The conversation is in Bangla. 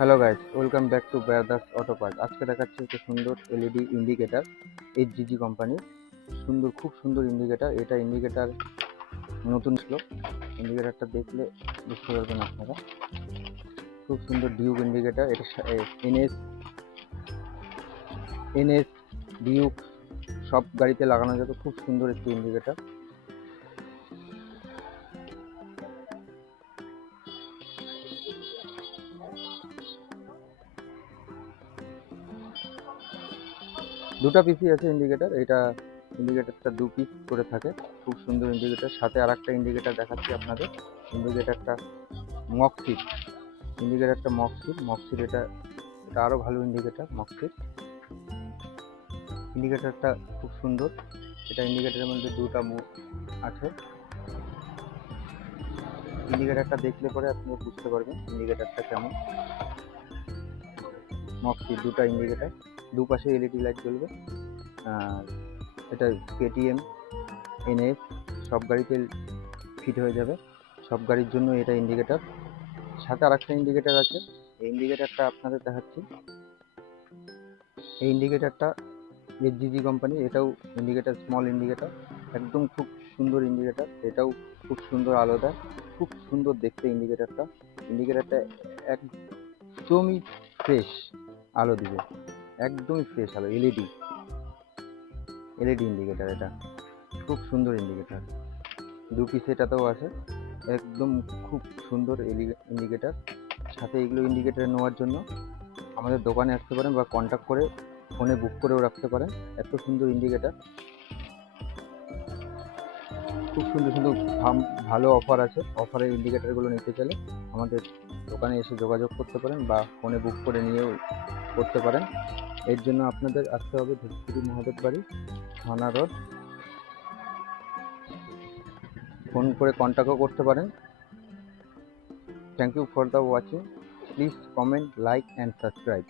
Hello guys, welcome back to brothers auto part. আজকে দেখাচ্ছি একটা সুন্দর এলইডি ইন্ডিকেটার, এইচজিজি কোম্পানির। খুব সুন্দর ইন্ডিকেটার। এটা ইন্ডিকেটার নতুন ছিল। ইন্ডিকেটারটা দেখলে বুঝতে পারবেন আপনারা। খুব সুন্দর ডিউক ইন্ডিকেটার। এটা এনএস এনএস ডিউক সব গাড়িতে লাগানো যাবে। খুব সুন্দর একটি ইন্ডিকেটার। দুটা পিসি আছে ইন্ডিকেটার। এটা ইন্ডিকেটারটা দু পিস করে থাকে। খুব সুন্দর ইন্ডিকেটার। সাথে আর একটা ইন্ডিকেটার দেখাচ্ছি আপনাদের। ইন্ডিকেটারটা মকসিট। মকসিট এটা আরও ভালো ইন্ডিকেটার। মকসিট ইন্ডিকেটারটা খুব সুন্দর। এটা ইন্ডিকেটারের মধ্যে দুটা মুখ আছে। ইন্ডিকেটারটা দেখলে পরে আপনি বুঝতে পারবেন ইন্ডিকেটারটা কেমন। মকসিট দুটা ইন্ডিকেটার, দুপাশে এলইডি লাইট জ্বলবে। আর এটা কেটিএম, এনএস সব গাড়িতে ফিট হয়ে যাবে। সব গাড়ির জন্য এটা ইন্ডিকেটার। সাথে আর একটা ইন্ডিকেটার আছে। এই ইন্ডিকেটারটা আপনাদের দেখাচ্ছি। এই ইন্ডিকেটারটা এইচজিজি কোম্পানি। এটাও ইন্ডিকেটার, স্মল ইন্ডিকেটার। একদম খুব সুন্দর ইন্ডিকেটার। এটাও খুব সুন্দর আলো দেয়। খুব সুন্দর দেখতে ইন্ডিকেটারটা। একদমই ফ্রেশ আলো দিবে। একদমই ফ্রেশ আলো। LED indicator. এটা খুব সুন্দর ইন্ডিকেটার। দু পিস এটাতেও আছে। একদম খুব সুন্দর ইন্ডিকেটার। সাথে এগুলো ইন্ডিকেটার নেওয়ার জন্য আমাদের দোকানে আসতে পারেন বা কন্ট্যাক্ট করে ফোনে বুক করেও রাখতে পারেন। এত সুন্দর ইন্ডিকেটার। খুব সুন্দর সুন্দর ভালো অফার আছে। অফারের ইন্ডিকেটারগুলো নিতে চাইলে আমাদের দোকানে এসে যোগাযোগ করতে পারেন বা ফোনে বুক করে নিয়েও করতে পারেন। এর জন্য আপনাদের আসতে হবে ধূপগুড়ি মহাদেব বাড়ি, থানা রোড। ফোন করে কন্ট্যাক্টও করতে পারেন। Thank you for the watching. Please comment, like and subscribe.